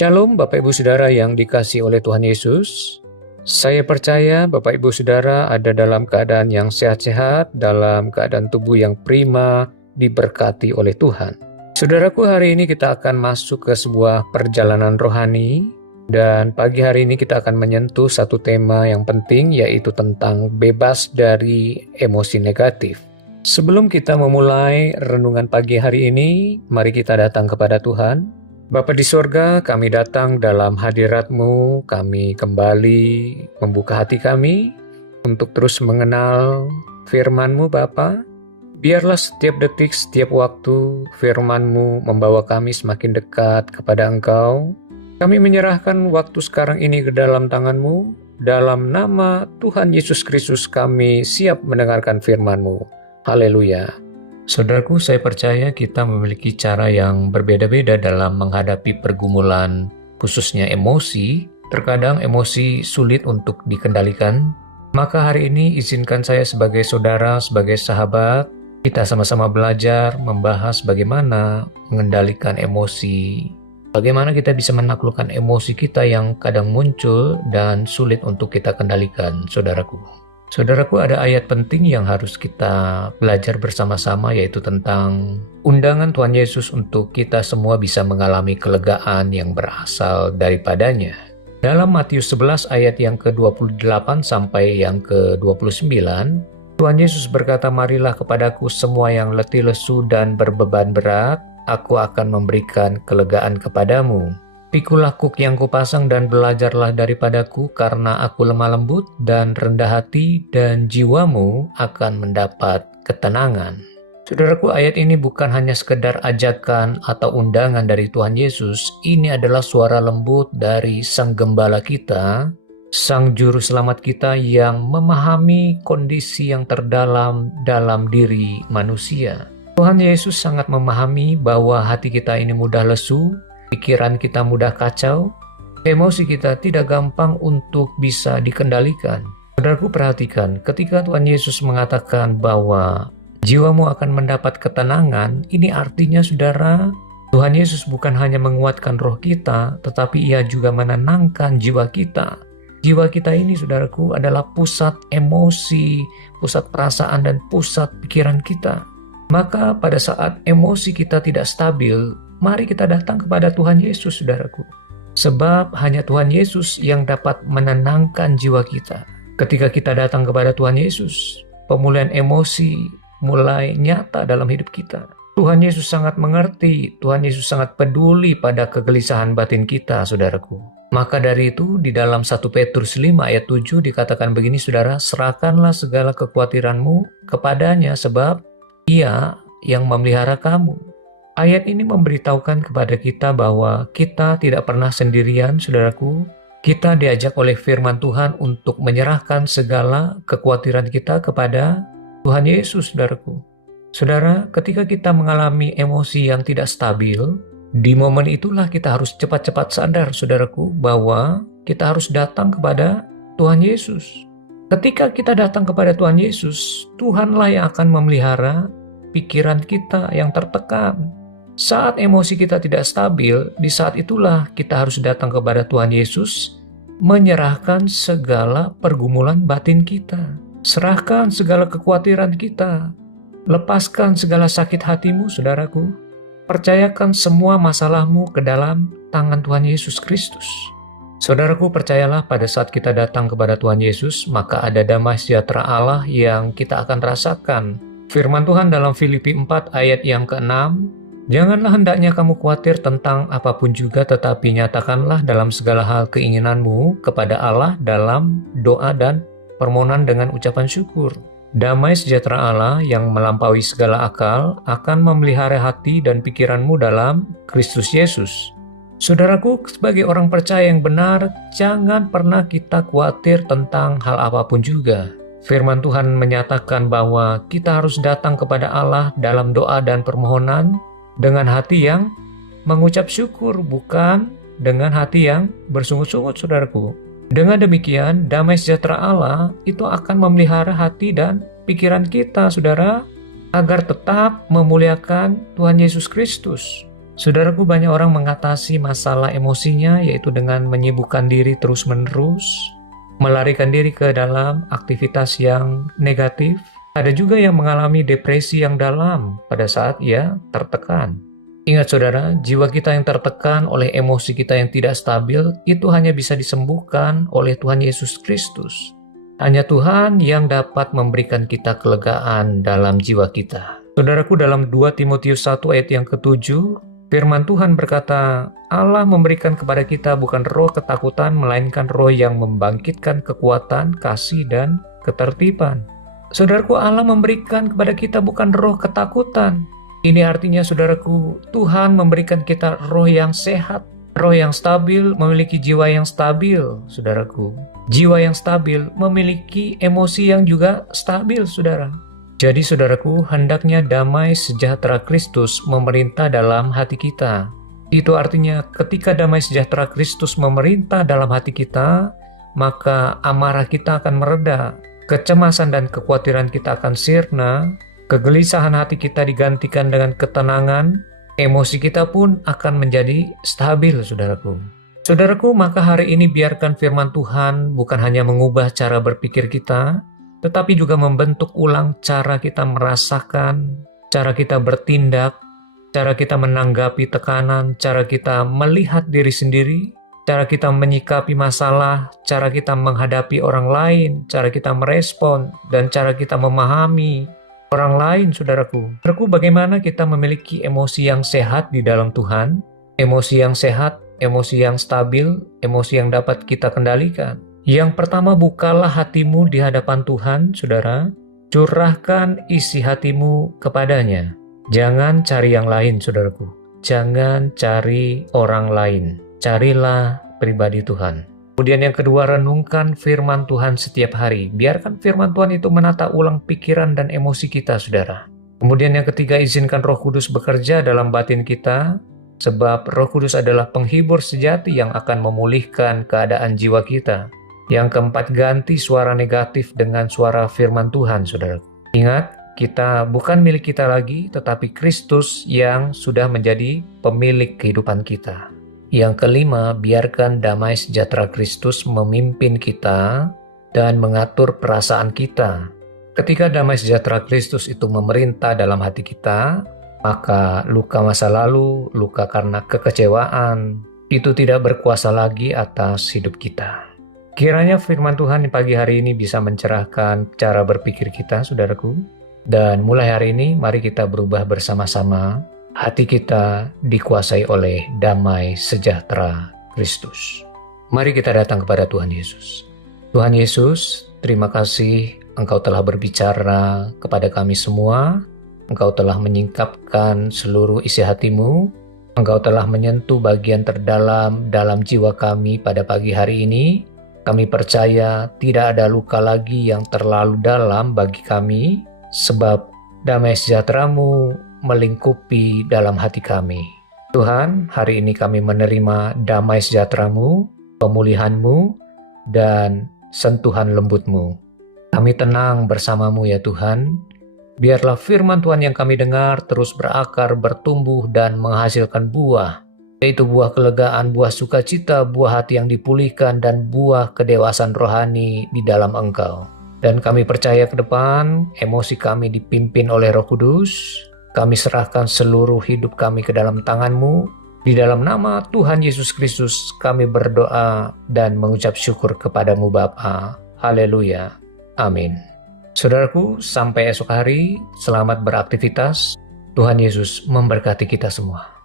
Shalom Bapak Ibu Saudara yang dikasihi oleh Tuhan Yesus. Saya percaya Bapak Ibu Saudara ada dalam keadaan yang sehat-sehat, dalam keadaan tubuh yang prima, diberkati oleh Tuhan. Saudaraku, hari ini kita akan masuk ke sebuah perjalanan rohani, dan pagi hari ini kita akan menyentuh satu tema yang penting, yaitu tentang bebas dari emosi negatif. Sebelum kita memulai renungan pagi hari ini, mari kita datang kepada Tuhan. Bapa di sorga, kami datang dalam hadirat-Mu, kami kembali membuka hati kami untuk terus mengenal firman-Mu Bapa. Biarlah setiap detik, setiap waktu firman-Mu membawa kami semakin dekat kepada Engkau. Kami menyerahkan waktu sekarang ini ke dalam tangan-Mu. Dalam nama Tuhan Yesus Kristus kami siap mendengarkan firman-Mu. Haleluya. Saudaraku, saya percaya kita memiliki cara yang berbeda-beda dalam menghadapi pergumulan, khususnya emosi. Terkadang emosi sulit untuk dikendalikan. Maka hari ini izinkan saya sebagai saudara, sebagai sahabat, kita sama-sama belajar membahas bagaimana mengendalikan emosi. Bagaimana kita bisa menaklukkan emosi kita yang kadang muncul dan sulit untuk kita kendalikan, saudaraku. Saudaraku, ada ayat penting yang harus kita belajar bersama-sama, yaitu tentang undangan Tuhan Yesus untuk kita semua bisa mengalami kelegaan yang berasal daripadanya. Dalam Matius 11 ayat yang ke-28 sampai yang ke-29, Tuhan Yesus berkata, "Marilah kepadaku semua yang letih lesu dan berbeban berat, aku akan memberikan kelegaan kepadamu. Pikulah kuk yang kupasang dan belajarlah daripadaku, karena aku lemah lembut dan rendah hati, dan jiwamu akan mendapat ketenangan." Saudaraku, ayat ini bukan hanya sekedar ajakan atau undangan dari Tuhan Yesus. Ini adalah suara lembut dari Sang Gembala kita, Sang Juru Selamat kita yang memahami kondisi yang terdalam dalam diri manusia. Tuhan Yesus sangat memahami bahwa hati kita ini mudah lesu, pikiran kita mudah kacau, emosi kita tidak gampang untuk bisa dikendalikan. Saudaraku, perhatikan, ketika Tuhan Yesus mengatakan bahwa jiwamu akan mendapat ketenangan, ini artinya, saudara, Tuhan Yesus bukan hanya menguatkan roh kita, tetapi Ia juga menenangkan jiwa kita. Jiwa kita ini, saudaraku, adalah pusat emosi, pusat perasaan, dan pusat pikiran kita. Maka pada saat emosi kita tidak stabil, mari kita datang kepada Tuhan Yesus, saudaraku. Sebab hanya Tuhan Yesus yang dapat menenangkan jiwa kita. Ketika kita datang kepada Tuhan Yesus, pemulihan emosi mulai nyata dalam hidup kita. Tuhan Yesus sangat mengerti, Tuhan Yesus sangat peduli pada kegelisahan batin kita, saudaraku. Maka dari itu, di dalam 1 Petrus 5 ayat 7 dikatakan begini, saudara, "Serahkanlah segala kekhawatiranmu kepadanya, sebab Ia yang memelihara kamu." Ayat ini memberitahukan kepada kita bahwa kita tidak pernah sendirian, saudaraku. Kita diajak oleh firman Tuhan untuk menyerahkan segala kekhawatiran kita kepada Tuhan Yesus, saudaraku. Saudara, ketika kita mengalami emosi yang tidak stabil, di momen itulah kita harus cepat-cepat sadar, saudaraku, bahwa kita harus datang kepada Tuhan Yesus. Ketika kita datang kepada Tuhan Yesus, Tuhanlah yang akan memelihara pikiran kita yang tertekan. Saat emosi kita tidak stabil, di saat itulah kita harus datang kepada Tuhan Yesus, menyerahkan segala pergumulan batin kita. Serahkan segala kekhawatiran kita. Lepaskan segala sakit hatimu, saudaraku. Percayakan semua masalahmu ke dalam tangan Tuhan Yesus Kristus. Saudaraku, percayalah, pada saat kita datang kepada Tuhan Yesus, maka ada damai sejahtera Allah yang kita akan rasakan. Firman Tuhan dalam Filipi 4 ayat yang ke-6, "Janganlah hendaknya kamu khawatir tentang apapun juga, tetapi nyatakanlah dalam segala hal keinginanmu kepada Allah dalam doa dan permohonan dengan ucapan syukur. Damai sejahtera Allah yang melampaui segala akal akan memelihara hati dan pikiranmu dalam Kristus Yesus." Saudaraku, sebagai orang percaya yang benar, jangan pernah kita khawatir tentang hal apapun juga. Firman Tuhan menyatakan bahwa kita harus datang kepada Allah dalam doa dan permohonan dengan hati yang mengucap syukur, bukan dengan hati yang bersungut-sungut, saudaraku. Dengan demikian, damai sejahtera Allah itu akan memelihara hati dan pikiran kita, saudara, agar tetap memuliakan Tuhan Yesus Kristus. Saudaraku, banyak orang mengatasi masalah emosinya yaitu dengan menyibukkan diri terus-menerus, melarikan diri ke dalam aktivitas yang negatif. Ada juga yang mengalami depresi yang dalam pada saat ia tertekan. Ingat saudara, jiwa kita yang tertekan oleh emosi kita yang tidak stabil itu hanya bisa disembuhkan oleh Tuhan Yesus Kristus. Hanya Tuhan yang dapat memberikan kita kelegaan dalam jiwa kita. Saudaraku, dalam 2 Timotius 1 ayat yang ke-7, firman Tuhan berkata, Allah memberikan kepada kita bukan roh ketakutan, melainkan roh yang membangkitkan kekuatan, kasih, dan ketertiban. Saudaraku, Allah memberikan kepada kita bukan roh ketakutan. Ini artinya, saudaraku, Tuhan memberikan kita roh yang sehat, roh yang stabil, memiliki jiwa yang stabil, saudaraku. Jiwa yang stabil memiliki emosi yang juga stabil, saudara. Jadi saudaraku, hendaknya damai sejahtera Kristus memerintah dalam hati kita. Itu artinya ketika damai sejahtera Kristus memerintah dalam hati kita, maka amarah kita akan mereda, kecemasan dan kekhawatiran kita akan sirna, kegelisahan hati kita digantikan dengan ketenangan, emosi kita pun akan menjadi stabil, saudaraku. Saudaraku, maka hari ini biarkan firman Tuhan bukan hanya mengubah cara berpikir kita, tetapi juga membentuk ulang cara kita merasakan, cara kita bertindak, cara kita menanggapi tekanan, cara kita melihat diri sendiri, cara kita menyikapi masalah, cara kita menghadapi orang lain, cara kita merespon, dan cara kita memahami orang lain, saudaraku. Saudaraku, bagaimana kita memiliki emosi yang sehat di dalam Tuhan? Emosi yang sehat, emosi yang stabil, emosi yang dapat kita kendalikan. Yang pertama, bukalah hatimu di hadapan Tuhan, saudara. Curahkan isi hatimu kepadanya. Jangan cari yang lain, saudaraku. Jangan cari orang lain. Carilah pribadi Tuhan. Kemudian yang kedua, renungkan firman Tuhan setiap hari. Biarkan firman Tuhan itu menata ulang pikiran dan emosi kita, saudara. Kemudian yang ketiga, izinkan Roh Kudus bekerja dalam batin kita, sebab Roh Kudus adalah penghibur sejati yang akan memulihkan keadaan jiwa kita. Yang keempat, ganti suara negatif dengan suara firman Tuhan, saudara. Ingat, kita bukan milik kita lagi, tetapi Kristus yang sudah menjadi pemilik kehidupan kita. Yang kelima, biarkan damai sejahtera Kristus memimpin kita dan mengatur perasaan kita. Ketika damai sejahtera Kristus itu memerintah dalam hati kita, maka luka masa lalu, luka karena kekecewaan, itu tidak berkuasa lagi atas hidup kita. Kiranya firman Tuhan di pagi hari ini bisa mencerahkan cara berpikir kita, saudaraku. Dan mulai hari ini, mari kita berubah bersama-sama. Hati kita dikuasai oleh damai sejahtera Kristus. Mari kita datang kepada Tuhan Yesus. Tuhan Yesus, terima kasih Engkau telah berbicara kepada kami semua. Engkau telah menyingkapkan seluruh isi hatimu. Engkau telah menyentuh bagian terdalam dalam jiwa kami pada pagi hari ini. Kami percaya tidak ada luka lagi yang terlalu dalam bagi kami, sebab damai sejahtera-Mu melingkupi dalam hati kami. Tuhan, hari ini kami menerima damai sejahtera-Mu, pemulihan-Mu, dan sentuhan lembut-Mu. Kami tenang bersama-Mu ya Tuhan. Biarlah firman Tuhan yang kami dengar terus berakar, bertumbuh, dan menghasilkan buah, yaitu buah kelegaan, buah sukacita, buah hati yang dipulihkan, dan buah kedewasaan rohani di dalam Engkau. Dan kami percaya ke depan, emosi kami dipimpin oleh Roh Kudus. Kami serahkan seluruh hidup kami ke dalam tangan-Mu. Di dalam nama Tuhan Yesus Kristus kami berdoa dan mengucap syukur kepada-Mu Bapa. Haleluya. Amin. Saudaraku, sampai esok hari, selamat beraktivitas. Tuhan Yesus memberkati kita semua.